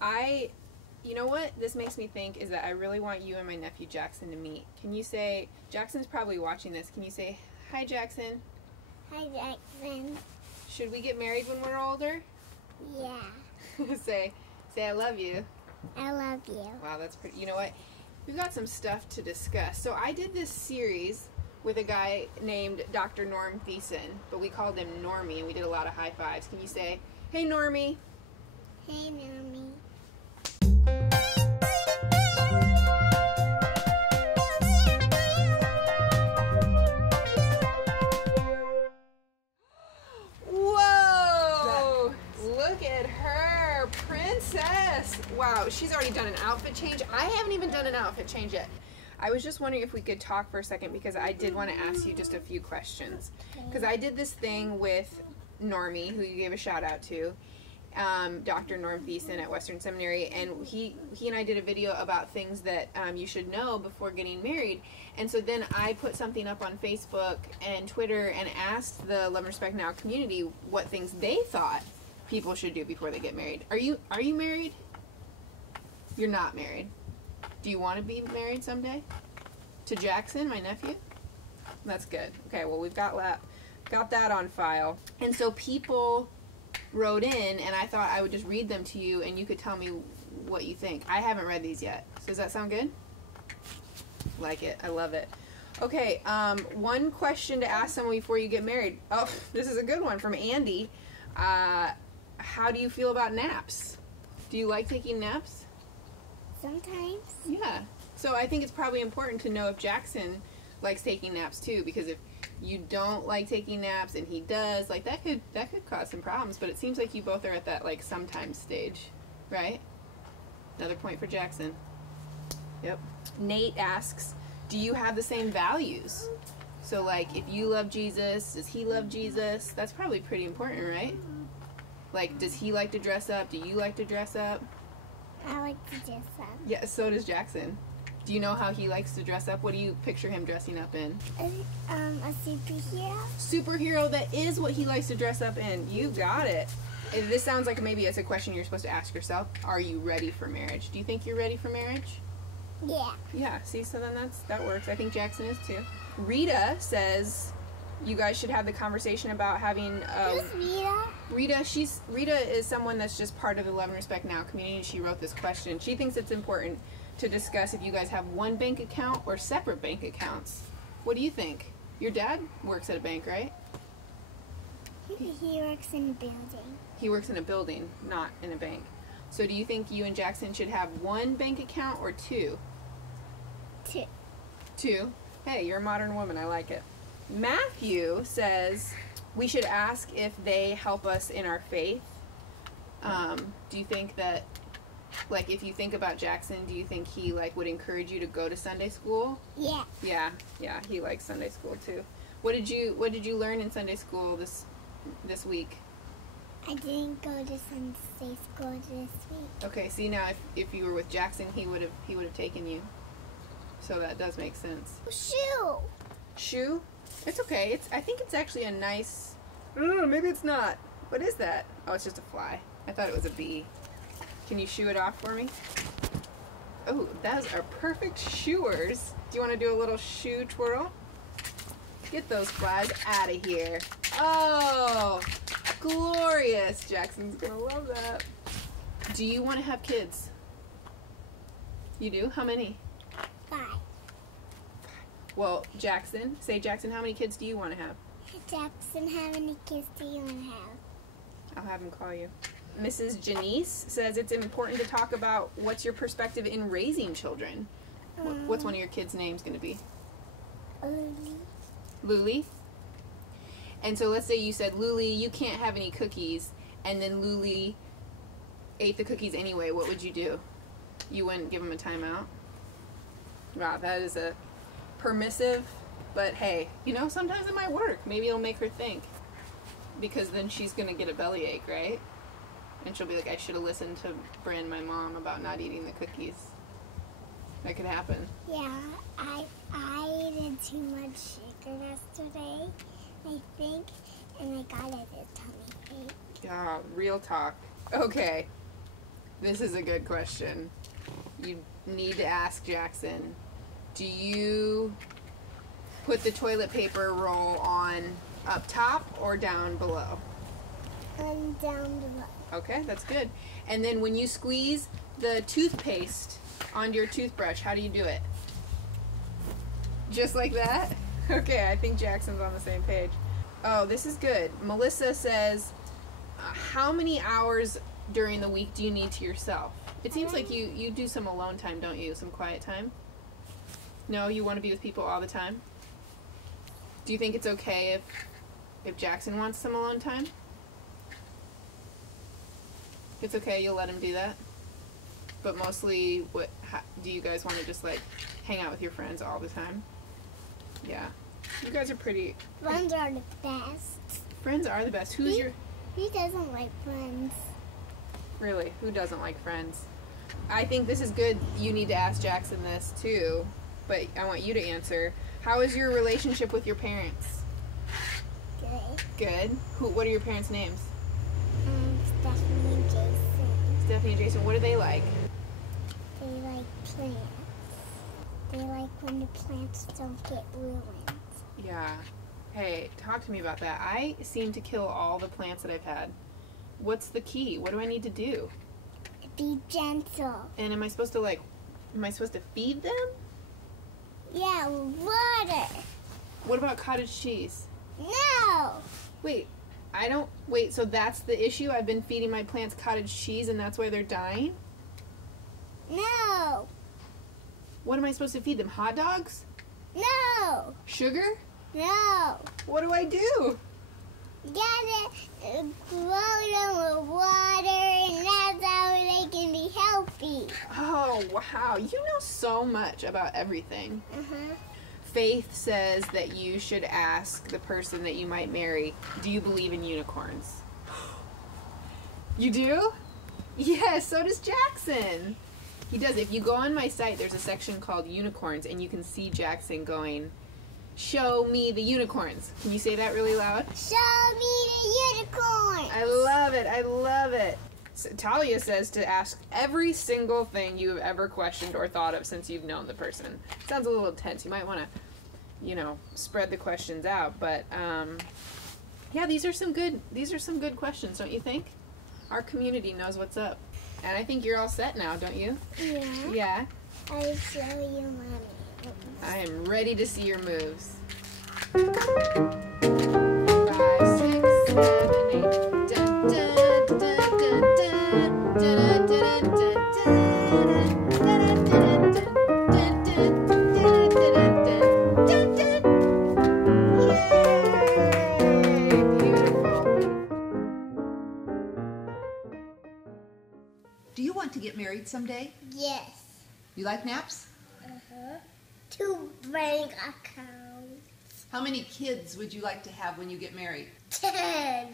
You know what this makes me think is that I really want you and my nephew Jackson to meet. Can you say, Jackson's probably watching this, can you say, hi Jackson? Hi Jackson. Should we get married when we're older? Yeah. say I love you. I love you. Wow, that's pretty. You know what? We've got some stuff to discuss. So I did this series with a guy named Dr. Norm Thiessen, but we called him Normie, and we did a lot of high fives. Can you say, hey Normie? Hey Normie. Whoa! Look at her, princess! Wow, she's already done an outfit change. I haven't even done an outfit change yet. I was just wondering if we could talk for a second because I did want to ask you just a few questions. Because I did this thing with Normie, who you gave a shout out to, Dr. Norm Thiessen at Western Seminary, and he and I did a video about things that you should know before getting married. And so then I put something up on Facebook and Twitter and asked the Love and Respect Now community what things they thought people should do before they get married. Are you married? You're not married. Do you want to be married someday? To Jackson, my nephew? That's good. Okay, well we've got that on file. And so people wrote in, and I thought I would just read them to you and you could tell me what you think. I haven't read these yet. So does that sound good? Like it. I love it. Okay, one question to ask someone before you get married. Oh, this is a good one from Andy. How do you feel about naps? Do you like taking naps? Sometimes. Yeah. So I think it's probably important to know if Jackson likes taking naps too, because if you don't like taking naps and he does, like that could cause some problems. But it seems like you both are at that like sometimes stage, right? Another point for Jackson. Yep. Nate asks, do you have the same values? So like if you love Jesus, does he love Jesus? That's probably pretty important, right? Like, does he like to dress up? Do you like to dress up? I like to dress up. Yeah, so does Jackson. Do you know how he likes to dress up? What do you picture him dressing up in? A superhero. Superhero, that is what he likes to dress up in. You got it. And this sounds like maybe it's a question you're supposed to ask yourself. Are you ready for marriage? Do you think you're ready for marriage? Yeah. Yeah, see, so then that works. I think Jackson is too. Rita says you guys should have the conversation about having Who's Rita? Rita is someone that's just part of the Love and Respect Now community. She wrote this question. She thinks it's important to discuss if you guys have one bank account or separate bank accounts. What do you think? Your dad works at a bank, right? He works in a building. He works in a building, not in a bank. So do you think you and Jackson should have one bank account or two? Two. Two? Hey, you're a modern woman. I like it. Matthew says we should ask if they help us in our faith. Do you think that, like, if you think about Jackson, do you think he, like, would encourage you to go to Sunday school? Yeah. Yeah, he likes Sunday school too. What did you learn in Sunday school this week? I didn't go to Sunday school this week. Okay, see, now if you were with Jackson, he would have taken you. So that does make sense. Shoe. Shoe? It's okay. I think it's actually a nice. Maybe it's not. What is that? Oh, it's just a fly. I thought it was a bee. Can you shoo it off for me? Oh, those are perfect shoers. Do you want to do a little shoe twirl? Get those flies out of here. Oh, glorious. Jackson's gonna love that. Do you want to have kids? You do? How many? 5. Well, Jackson, how many kids do you want to have? Jackson, how many kids do you want to have? I'll have him call you. Mrs. Janice says it's important to talk about what's your perspective in raising children. What's one of your kids' names going to be? Lily. Luli? And so let's say you said, Luli, you can't have any cookies, and then Luli ate the cookies anyway. What would you do? You wouldn't give him a timeout? Wow, that is a permissive, but hey, you know, sometimes it might work. Maybe it'll make her think, because then she's gonna get a bellyache, right? And she'll be like, I should have listened to Bryn, my mom, about not eating the cookies. That could happen. Yeah, I ate too much sugar yesterday, I think, and I got a tummy ache. Yeah, real talk. Okay. This is a good question. You need to ask Jackson. Do you put the toilet paper roll on up top or down below? Down below. Okay, that's good. And then when you squeeze the toothpaste onto your toothbrush, how do you do it? Just like that? Okay, I think Jackson's on the same page. Oh, this is good. Melissa says, how many hours during the week do you need to yourself? It seems like you do some alone time, don't you? Some quiet time? No, you want to be with people all the time? Do you think it's okay if Jackson wants some alone time? It's okay, you'll let him do that? But mostly, do you guys want to just like hang out with your friends all the time? Yeah. You guys are pretty... Friends are the best. Friends are the best. Who doesn't like friends? Really? Who doesn't like friends? I think this is good. You need to ask Jackson this too, but I want you to answer. How is your relationship with your parents? Good. Good. What are your parents' names? Stephanie and Jason. Stephanie and Jason. What do they like? They like plants. They like when the plants don't get ruined. Yeah. Hey, talk to me about that. I seem to kill all the plants that I've had. What's the key? What do I need to do? Be gentle. And am I supposed to feed them? Yeah, water. What about cottage cheese? No. Wait, so that's the issue? I've been feeding my plants cottage cheese and that's why they're dying? No. What am I supposed to feed them? Hot dogs? No. Sugar? No. What do I do? You gotta grow them with water, and that's how they can be healthy. Oh, wow. You know so much about everything. Uh-huh. Faith says that you should ask the person that you might marry, do you believe in unicorns? You do? Yes, so does Jackson. He does. If you go on my site, there's a section called unicorns, and you can see Jackson going, show me the unicorns. Can you say that really loud? Show me the unicorns. I love it. I love it. So, Talia says to ask every single thing you have ever questioned or thought of since you've known the person. Sounds a little intense. You might want to, spread the questions out. But yeah, these are some good questions, don't you think? Our community knows what's up. And I think you're all set now, don't you? Yeah. Yeah. I'll show you, Mommy. I am ready to see your moves. 5, 6, 7, 8. Dun, dun, dun, dun, dun, dun, dun, dun, Do you want to get married someday? Yes. You like naps? Uh-huh. 2 bank accounts. How many kids would you like to have when you get married? 10.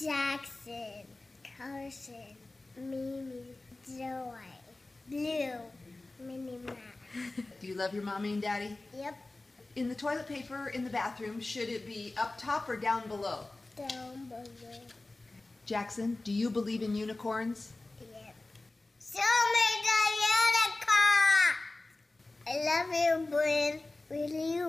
Jackson, Carson, Mimi, Joy, Blue, Minnie Mouse. Do you love your mommy and daddy? Yep. In the toilet paper in the bathroom, should it be up top or down below? Down below. Jackson, do you believe in unicorns? Yep. Show me the unicorn! I love you, Bryn. Will you